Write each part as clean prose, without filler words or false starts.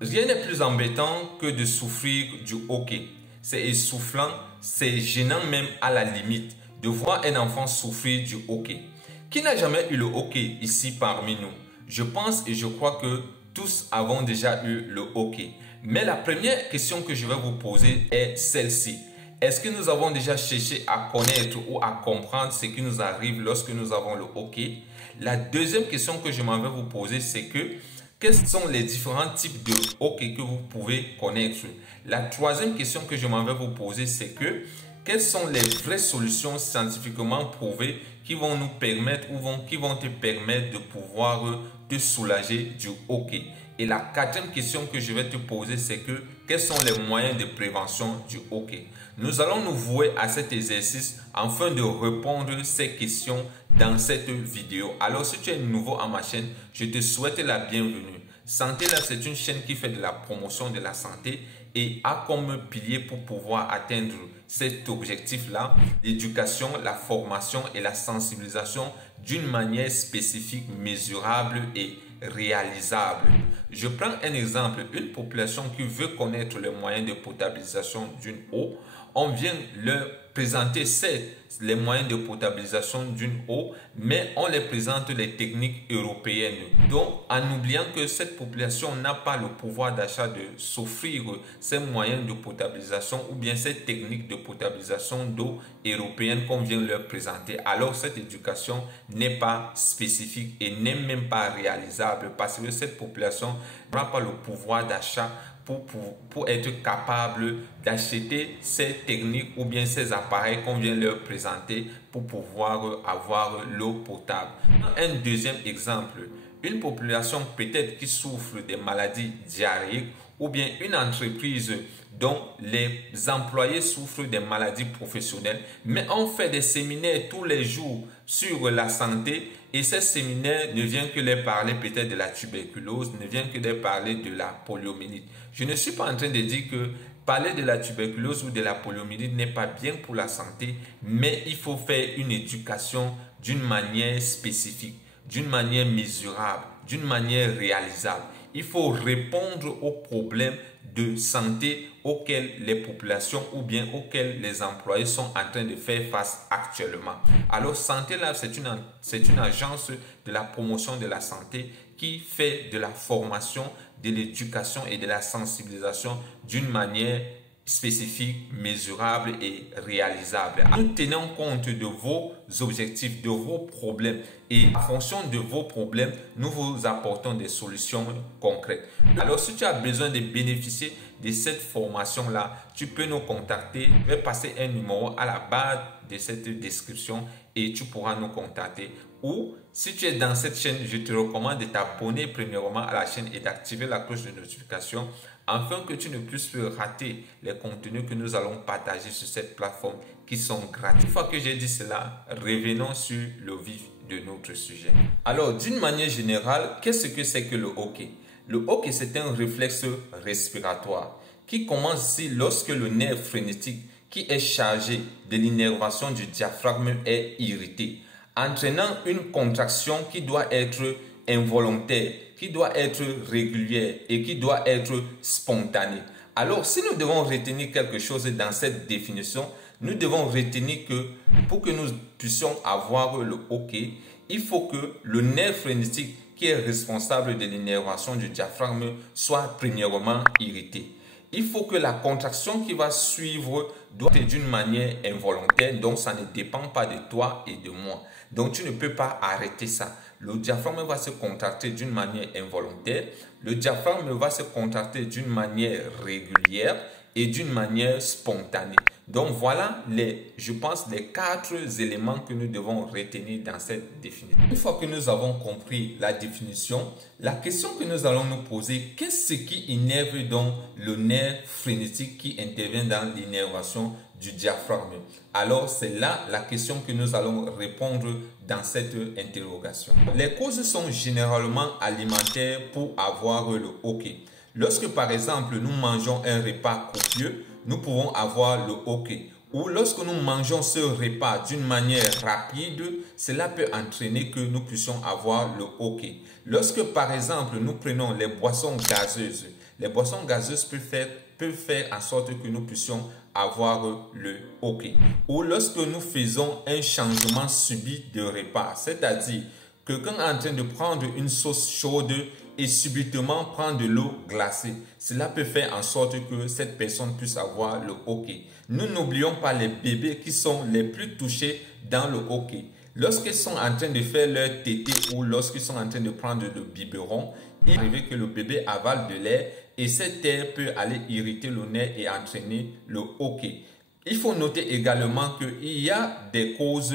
Rien n'est plus embêtant que de souffrir du hoquet. C'est essoufflant, c'est gênant même à la limite de voir un enfant souffrir du hoquet. Qui n'a jamais eu le hoquet ici parmi nous? Je pense et je crois que tous avons déjà eu le hoquet. Mais la première question que je vais vous poser est celle-ci. Est-ce que nous avons déjà cherché à connaître ou à comprendre ce qui nous arrive lorsque nous avons le hoquet? La deuxième question que je m'en vais vous poser, c'est que quels sont les différents types de hoquet que vous pouvez connaître? La troisième question que je m'en vais vous poser, c'est que quelles sont les vraies solutions scientifiquement prouvées qui vont nous permettre ou qui vont te permettre de pouvoir te soulager du hoquet? Et la quatrième question que je vais te poser, c'est que quels sont les moyens de prévention du hoquet? Nous allons nous vouer à cet exercice afin de répondre à ces questions dans cette vidéo. Alors si tu es nouveau à ma chaîne, je te souhaite la bienvenue. Santé Lab, c'est une chaîne qui fait de la promotion de la santé et a comme pilier pour pouvoir atteindre cet objectif-là, l'éducation, la formation et la sensibilisation d'une manière spécifique, mesurable et réalisable. Je prends un exemple, une population qui veut connaître les moyens de potabilisation d'une eau. On vient leur présenter les moyens de potabilisation d'une eau, mais on les présente les techniques européennes. Donc, en oubliant que cette population n'a pas le pouvoir d'achat de s'offrir ces moyens de potabilisation ou bien ces techniques de potabilisation d'eau européenne qu'on vient leur présenter. Alors, cette éducation n'est pas spécifique et n'est même pas réalisable parce que cette population n'a pas le pouvoir d'achat pour être capable d'acheter ces techniques ou bien ces appareils qu'on vient leur présenter pour pouvoir avoir l'eau potable. Un deuxième exemple, une population peut-être qui souffre des maladies diarrhéiques ou bien une entreprise dont les employés souffrent des maladies professionnelles, mais on fait des séminaires tous les jours sur la santé et ces séminaires ne viennent que leur parler peut-être de la tuberculose, ne viennent que leur parler de la poliomyélite. Je ne suis pas en train de dire que parler de la tuberculose ou de la poliomyélite n'est pas bien pour la santé, mais il faut faire une éducation d'une manière spécifique, d'une manière mesurable, d'une manière réalisable. Il faut répondre aux problèmes de santé auxquels les populations ou bien auxquels les employés sont en train de faire face actuellement. Alors Santé Lab, c'est une agence de la promotion de la santé qui fait de la formation, de l'éducation et de la sensibilisation d'une manière spécifique, mesurable et réalisable. Nous tenons compte de vos objectifs, de vos problèmes et en fonction de vos problèmes, nous vous apportons des solutions concrètes. Alors si tu as besoin de bénéficier de cette formation-là, tu peux nous contacter. Je vais passer un numéro à la barre de cette description et tu pourras nous contacter. Ou si tu es dans cette chaîne, je te recommande de t'abonner premièrement à la chaîne et d'activer la cloche de notification afin que tu ne puisses rater les contenus que nous allons partager sur cette plateforme qui sont gratuits. Une fois que j'ai dit cela, revenons sur le vif de notre sujet. Alors, d'une manière générale, qu'est-ce que c'est que le hoquet? Le hoquet, c'est un réflexe respiratoire qui commence ici lorsque le nerf frénétique qui est chargé de l'innervation du diaphragme est irrité, entraînant une contraction qui doit être involontaire, qui doit être régulière et qui doit être spontanée. Alors, si nous devons retenir quelque chose dans cette définition, nous devons retenir que pour que nous puissions avoir le hoquet, il faut que le nerf frénétique qui est responsable de l'innervation du diaphragme soit premièrement irrité. Il faut que la contraction qui va suivre doit être d'une manière involontaire, donc ça ne dépend pas de toi et de moi. Donc tu ne peux pas arrêter ça. Le diaphragme va se contracter d'une manière involontaire, le diaphragme va se contracter d'une manière régulière et d'une manière spontanée. Donc voilà, je pense, les 4 éléments que nous devons retenir dans cette définition. Une fois que nous avons compris la définition, la question que nous allons nous poser, qu'est-ce qui innerve donc le nerf frénétique qui intervient dans l'innervation du diaphragme? Alors c'est là la question que nous allons répondre dans cette interrogation. Les causes sont généralement alimentaires pour avoir le hoquet. Lorsque par exemple nous mangeons un repas copieux, nous pouvons avoir le hoquet. ou lorsque nous mangeons ce repas d'une manière rapide, cela peut entraîner que nous puissions avoir le hoquet. Lorsque par exemple nous prenons les boissons gazeuses peuvent faire en sorte que nous puissions avoir le hoquet. Ou lorsque nous faisons un changement subit de repas, c'est-à-dire quelqu'un est en train de prendre une sauce chaude et subitement prendre de l'eau glacée. Cela peut faire en sorte que cette personne puisse avoir le hoquet. Nous n'oublions pas les bébés qui sont les plus touchés dans le hoquet. Lorsqu'ils sont en train de faire leur tété ou lorsqu'ils sont en train de prendre le biberon, il arrive que le bébé avale de l'air et cet air peut aller irriter le nez et entraîner le hoquet. Il faut noter également qu'il y a des causes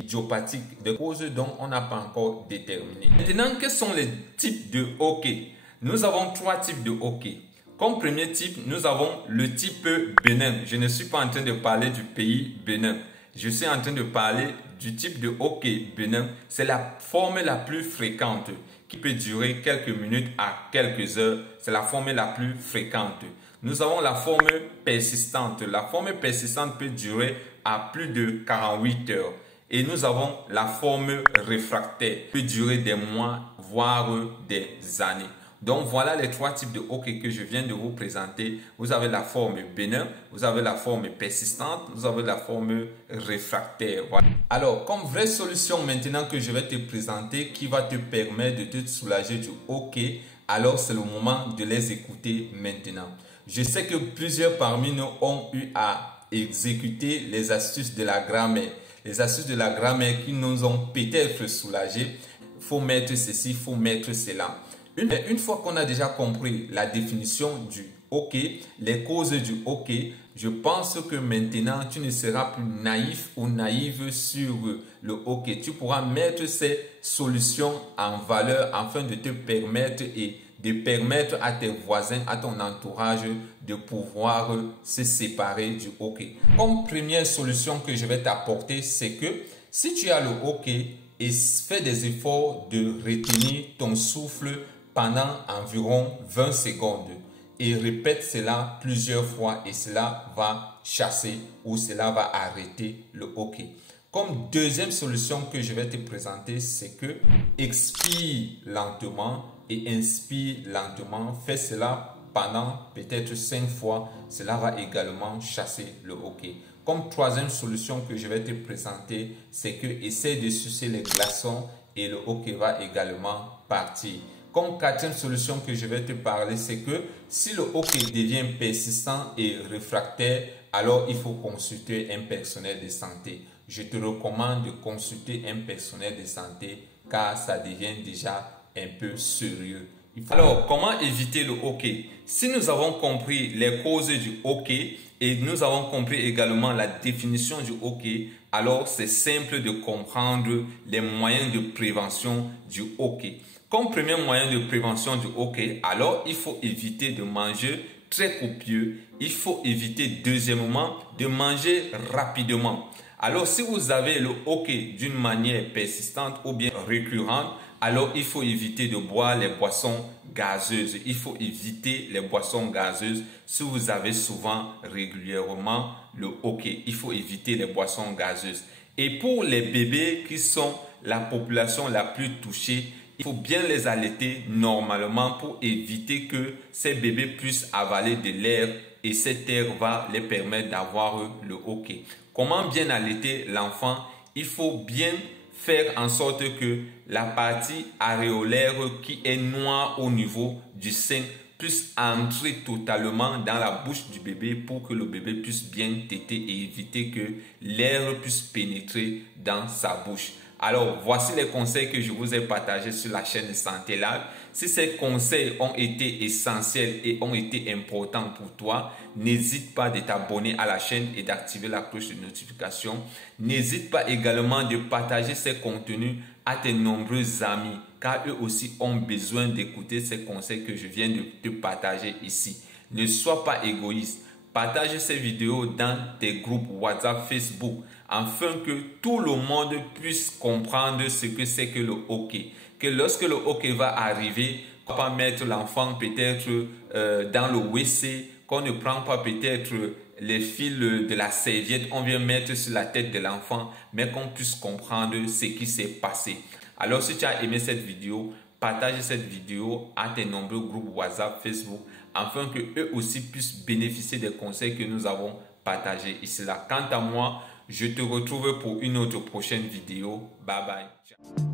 idiopathiques, des causes dont on n'a pas encore déterminé. Maintenant, quels sont les types de hoquet? Nous avons 3 types de hoquet. Comme premier type, nous avons le type Bénin. Je ne suis pas en train de parler du pays Bénin. Je suis en train de parler du type de hoquet Bénin. C'est la forme la plus fréquente qui peut durer quelques minutes à quelques heures. C'est la forme la plus fréquente. Nous avons la forme persistante. La forme persistante peut durer à plus de 48 heures. Et nous avons la forme réfractaire, qui peut durer des mois, voire des années. Donc voilà les 3 types de hoquet que je viens de vous présenter. Vous avez la forme bénin, vous avez la forme persistante, vous avez la forme réfractaire. Voilà. Alors, comme vraie solution maintenant que je vais te présenter qui va te permettre de te soulager du hoquet, alors c'est le moment de les écouter maintenant. Je sais que plusieurs parmi nous ont eu à exécuter les astuces de la grand-mère. Les astuces de la grand-mère qui nous ont peut-être soulagés. Il faut mettre ceci, il faut mettre cela. Une fois qu'on a déjà compris la définition du hoquet, les causes du hoquet, je pense que maintenant tu ne seras plus naïf ou naïve sur le hoquet. Tu pourras mettre ces solutions en valeur afin de te permettre et de permettre à tes voisins, à ton entourage de pouvoir se séparer du hoquet. Comme première solution que je vais t'apporter, c'est que si tu as le hoquet et fais des efforts de retenir ton souffle pendant environ 20 secondes et répète cela plusieurs fois et cela va chasser ou cela va arrêter le hoquet. Comme deuxième solution que je vais te présenter, c'est que expire lentement et inspire lentement. Fais cela pendant peut-être 5 fois. Cela va également chasser le hoquet. Comme troisième solution que je vais te présenter, c'est que essaie de sucer les glaçons et le hoquet va également partir. Comme quatrième solution que je vais te parler, c'est que si le hoquet devient persistant et réfractaire, alors il faut consulter un personnel de santé. Je te recommande de consulter un personnel de santé car ça devient déjà un peu sérieux. Alors, comment éviter le hoquet? Si nous avons compris les causes du hoquet et nous avons compris également la définition du hoquet, alors c'est simple de comprendre les moyens de prévention du hoquet. Comme premier moyen de prévention du hoquet, alors il faut éviter de manger très copieux. Il faut éviter deuxièmement de manger rapidement. Alors si vous avez le hoquet d'une manière persistante ou bien récurrente, alors il faut éviter de boire les boissons gazeuses. Il faut éviter les boissons gazeuses si vous avez souvent, régulièrement le hoquet. Il faut éviter les boissons gazeuses. Et pour les bébés qui sont la population la plus touchée, il faut bien les allaiter normalement pour éviter que ces bébés puissent avaler de l'air et cet air va les permettre d'avoir le hoquet. Comment bien allaiter l'enfant? Il faut bien faire en sorte que la partie aréolaire qui est noire au niveau du sein puisse entrer totalement dans la bouche du bébé pour que le bébé puisse bien téter et éviter que l'air puisse pénétrer dans sa bouche. Alors, voici les conseils que je vous ai partagés sur la chaîne de Santé Lab. Si ces conseils ont été essentiels et ont été importants pour toi, n'hésite pas de t'abonner à la chaîne et d'activer la cloche de notification. N'hésite pas également de partager ces contenus à tes nombreux amis, car eux aussi ont besoin d'écouter ces conseils que je viens de te partager ici. Ne sois pas égoïste. Partage ces vidéos dans tes groupes WhatsApp, Facebook, afin que tout le monde puisse comprendre ce que c'est que le hoquet. Que lorsque le hoquet va arriver, on va pas mettre l'enfant peut-être dans le WC, qu'on ne prend pas peut-être les fils de la serviette, on vient mettre sur la tête de l'enfant, mais qu'on puisse comprendre ce qui s'est passé. Alors si tu as aimé cette vidéo, partage cette vidéo à tes nombreux groupes WhatsApp, Facebook, afin que eux aussi puissent bénéficier des conseils que nous avons partagés ici là. Quant à moi, je te retrouve pour une autre prochaine vidéo. Bye bye. Ciao.